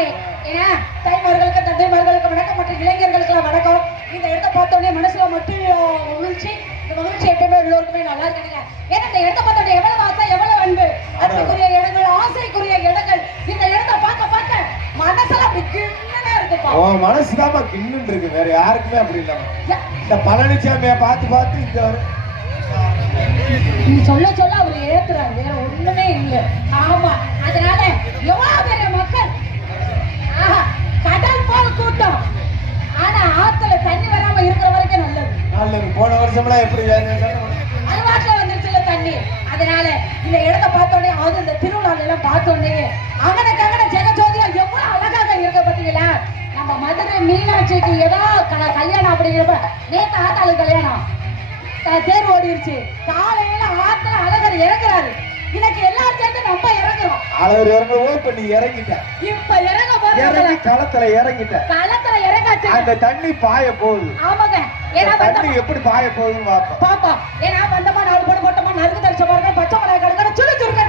சரி ஏன்னா தாய்மார்களுக்கு தந்தைமார்களுக்கு வணக்கம் மற்றும் இளைஞர்களுக்கு வணக்கம். இந்த இடத்த பார்த்தோன்னே மனசுல மட்டும் மகிழ்ச்சி. இந்த மகிழ்ச்சி எப்பயுமே எல்லோருக்குமே நல்லா இருக்குங்க ஏன்னா இந்த இடத்த பார்த்தோன்னே எவ்வளவு ஆசை எவ்வளவு அன்பு அன்புக்குரிய இடங்கள் ஆசைக்குரிய இடங்கள். இந்த இடத்த பார்க்க பார்க்க மனசுல அப்படி கிண்ணனா இருக்குப்பா. உன் மனசுதாம்மா கிண்ணுன்னு இருக்கு. வேற யாருக்குமே அப்படி இல்லாம இந்த பழனிசாமியை பார்த்து பார்த்து இந்த நீ சொல்ல சொல்ல அவர் ஏத்துறாரு. வேற ஒண்ணுமே இல்ல. ஆமா. அதனால எவ்வளவு பெரிய மக்கள் ஆஹா, கடல் போல் கூட்டம் ஆனா ஆத்துல தண்ணி வராம இருக்கிற வரைக்கும் நல்லது நல்லது போன வருஷம்லாம் எப்படி அருவாட்டில் வந்துருச்சுல தண்ணி. அதனால இந்த இடத்த பார்த்தோன்னே அது இந்த திருவிழால எல்லாம் பார்த்தோன்னே அங்கனக்கு அங்கன ஜெகஜோதியா எவ்வளவு அழகாக இருக்க பாத்தீங்களா நம்ம மதுரை மீனாட்சிக்கு ஏதோ கல்யாணம் அப்படிங்கிறப்ப நேத்து ஆத்தாளு கல்யாணம். தேர் ஓடிருச்சு. காலையில ஆத்துல அழகர் இறங்குறாரு. இன்னைக்கு எல்லாரும் சேர்ந்து நம்ம இறங்குறோம். அளவு இறங்கவோ இப்ப நீ இறங்கிட்ட. இப்ப இறங்க போறோம். இறங்கி களத்துல இறங்கிட்ட. களத்துல இறங்காச்சு அந்த தண்ணி பாய போகுது. ஆமாங்க. ஏன்னா தண்ணி எப்படி பாய போகுதுன்னு பாப்போம் பாப்பா ஏன்னா வந்தமா நாலு போடு போட்டோமா நறுக்கு தரிச்ச பச்சை மிளகாய் கடுக்கணும் சுடு சுருக்க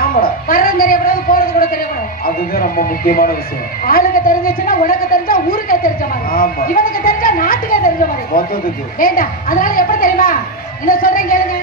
ஆமாடா. வர்றது தெரியக்கூடாது போறது கூட தெரியக்கூடாது. அதுதான் ரொம்ப முக்கியமான விஷயம். ஆளுக்கு தெரிஞ்சிச்சுன்னா உனக்கு தெரிஞ்சா ஊருக்கே தெரிஞ்ச மாதிரி. இவனுக்கு தெரிஞ்சா நாட்டுக்கே தெரிஞ்ச மாதிரி. மொத்தத்துக்கு. அதனால எப்படி தெரியுமா? இத சொல்றேன் கேளுங்க.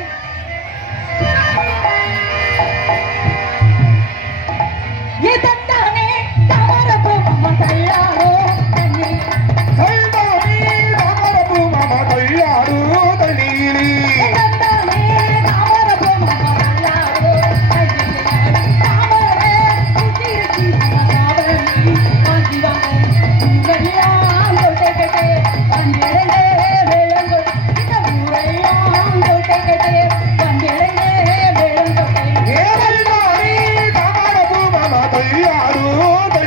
Oh,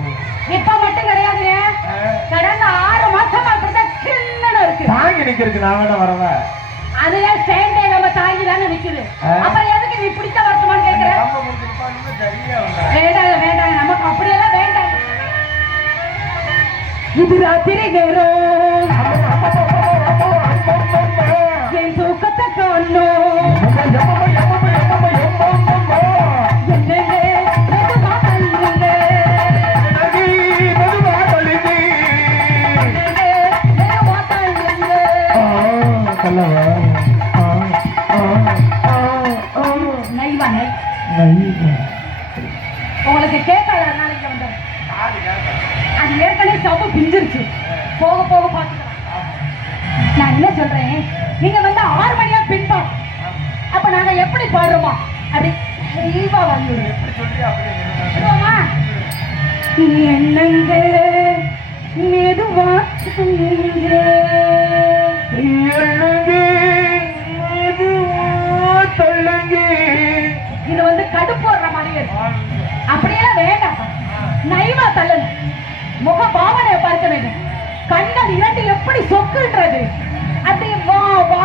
நிக்கிறதுக்கு நான் வேணா வரவா? அதுல சேண்டை நம்ம தாங்கி தானே நிக்குது. ஆ. அப்புறம் எதுக்கு நீ பிடிச்ச வருத்தமான்னு கேக்குற? வேண்டாம் வேண்டாம். நமக்கு அப்படியெல்லாம் வேண்டாம். இது ராத்திரி நேரம். நைவா நை eh? உங்களுக்கு கேட்காத நாளைக்கு வந்து அது ஏற்கனவே சம்பு பிஞ்சிருச்சு. போக போக பார்த்துக்கலாம். நான் என்ன சொல்றேன்? நீங்க வந்து ஆறு மணியா பின்போம் அப்ப நாங்க எப்படி பாடுறோமா? அப்படி தெளிவா வந்து விடுவோமா என்னங்க? மெதுவா நைவா தள்ளு முக பாவனையை பார்க்க வேண்டும். கண்கள் இரண்டு எப்படி சொக்குன்றது. அப்படியே வா வா.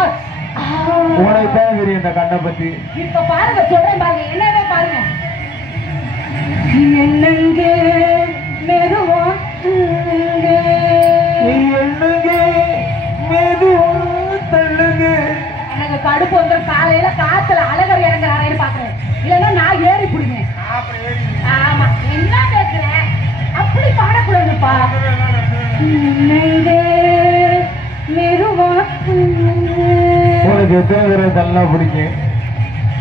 உனக்கு தான் தெரியும் இந்த கண்ணை பத்தி. இப்ப பாருங்க சொல்றேன் பாருங்க என்னவே பாருங்க. என்னங்க மெதுவா. எழுங்க, மெதுவா தள்ளுங்க. எனக்கு கடுப்பு வந்து காலையில காத்துல அழகர் இறங்குறாரேன்னு பாக்குறேன். இல்லைன்னா நான் ஏறி பிடிங்க. ஆமா. என்ன பேசுற? அப்படி பாடக்கூடாதுப்பா. உனக்கு எத்தனை தடவை தள்ளா பிடிக்கும்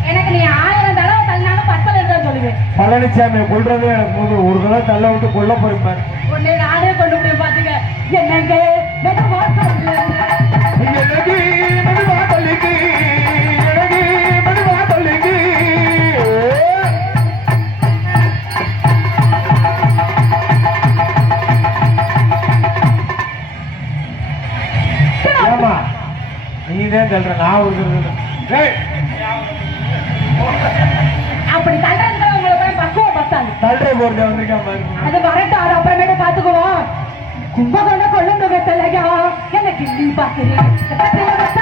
எனக்கு நீ ஆயிரம் தடவை தள்ளினாலும் பத்தல தான் சொல்லுவேன். பழனிசாமி கொள்றதே எனக்கு போது ஒரு தடவை தள்ள விட்டு கொல்ல போயிருப்பாரு உன்னை நானே கொண்டு போய் பாத்துக்க. என்னங்க? டேய், அப்படி தள்ளுறது உங்களுக்கு போய் பக்குவம் பத்தாது தள்ளுற போறது வந்திருக்கான் பாரு. அது வரட்டும் அது அப்புறமேட்டு பாத்துக்குவோம் கொள்ளுங்க வெத்தலையா பாக்குறேன்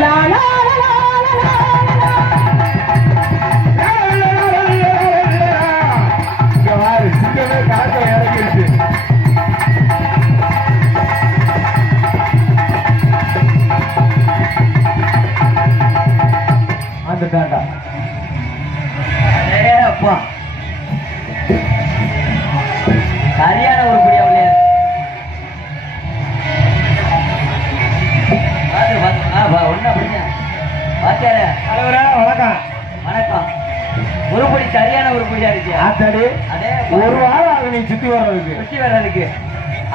लाला! சரியான உருப்படியா இருக்கியா ஆத்தாடி அதே ஒரு வாரம் ஆகும் நீ சுத்தி வர்றதுக்கு. சுற்றி வர்றதுக்கு.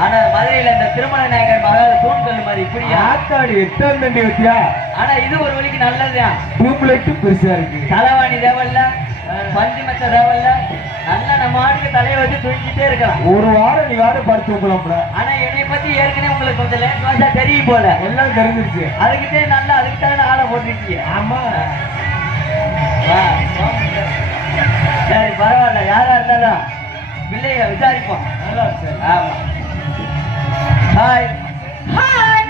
ஆனா மதுரையில இந்த திருமண நாயகர் மகால தூண்கள் மாதிரி இப்படியா? ஆத்தாடி எத்தனை தண்டி வச்சியா? ஆனா இது ஒரு வழிக்கு நல்லதுதான். டியூப்லைட் பெருசா இருக்கு. தலைவாணி தேவல்ல பஞ்சு மச்ச தேவல்ல நல்லா நம்ம ஆட்டுக்கு தலையை வச்சு தூங்கிட்டே இருக்கலாம். ஒரு வாரம் நீ வாரம் படுத்து உங்களப்பட ஆனா என்னை பத்தி ஏற்கனவே உங்களுக்கு கொஞ்சம் லேட் வாசா தெரியும் போல. எல்லாம் தெரிஞ்சிருச்சு. அதுக்கிட்டே நல்லா அதுக்கு தான் ஆளை போட்டிருக்கீங்க ஆமா. சரி பரவாயில்ல. யாரா இருந்தாலும் பிள்ளைய விசாரிப்போம். ஆமா. ஹாய் ஹாய்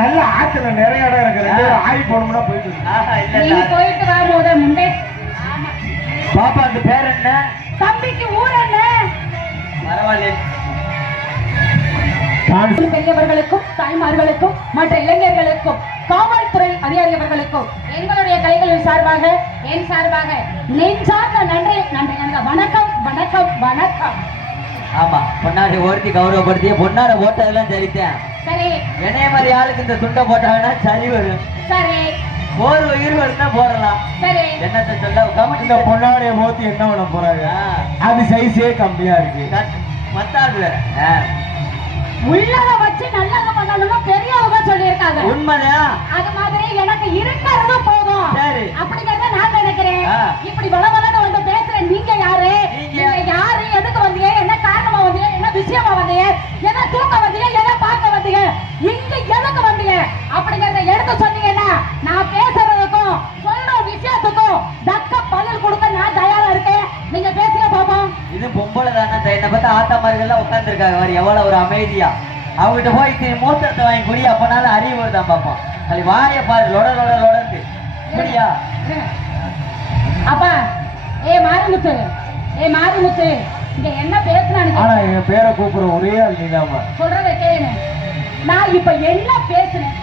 நல்ல ஆத்துல நிறைய இடம் இருக்கு. போயிட்டு போயிட்டு முண்டே பேர் என்ன? தம்பிக்கு ஊர் என்ன? பரவாயில்ல. பெரியவர்களுக்கும் தாய்மார்களுக்கும் மற்ற இளைஞர்களுக்கும் காவல்துறை அதிகாரிகளுக்கும் எங்களுடைய கைகளின் சார்பாக என் சார்பாக நெஞ்சார்ந்த நன்றி நன்றி நன்றி. வணக்கம் வணக்கம் வணக்கம். ஆமா பொன்னாடி ஒருத்தி கௌரவப்படுத்தி பொன்னாட போட்டதெல்லாம் சரித்தேன். சரி. என்னைய மாதிரி ஆளுக்கு இந்த துண்டை போட்டாங்கன்னா சரி வரும். சரி. போர் உயிர் வரும்னா போடலாம். சரி. என்னத்த சொல்ல இந்த கமிட்டி பொண்ணாடைய மோத்தி என்ன பண்ண போறாங்க? அது சைஸே கம்மியா இருக்கு. மத்தாது உள்ளத வச்சு நல்லத பண்ணணும்னு சொல்லியிருக்காங்க. உண்மைதான் அது மாதிரி எனக்கு இருக்கிறது போதும். சரி. அப்படிங்கறத நான் நினைக்கிறேன். இப்படி வளவலன்னு வந்து பேசுற நீங்க யாரு? நீங்க- யாரு? எதுக்கு வந்தீங்க? என்ன காரணமா வந்தீங்க? என்ன விஷயமா வந்தீங்க? எதை தூக்க வந்தீங்க? எதை பார்க்க வந்தீங்க? இங்க எதுக்கு வந்தீங்க? அப்படிங்கறத எடுத்து சொன்னீங்கன்னா நான் பேசுறதுக்கும் சொல்ற விஷயத்துக்கும் தக்க பதில் கொடுக்க நான் தயாரா இருக்கேன். நீங்க பேசுங்க பாப்போம். இது பொம்பளை தானே என்னை பார்த்தா ஆத்தா மாதிரிலாம் உட்காந்துருக்காங்க அவர் எவ்வளவு ஒரு அமைதியா. அவங்ககிட்ட போய் இத்தனை மூத்தத்தை வாங்கி குடி அப்பனாலும் அறிவு வருதான் பார்ப்போம் அது வாயை பாரு லொட லொட லொடந்து இப்படியா அப்பா ஏ மாரிமுத்து ஏ மாரிமுத்து இங்க என்ன பேசுறான்னு ஆனா என் பேரை கூப்பிடுற ஒரே ஆள் நீதாம்மா. சொல்றத கேளுங்க. நான் இப்ப என்ன பேசுனேன்?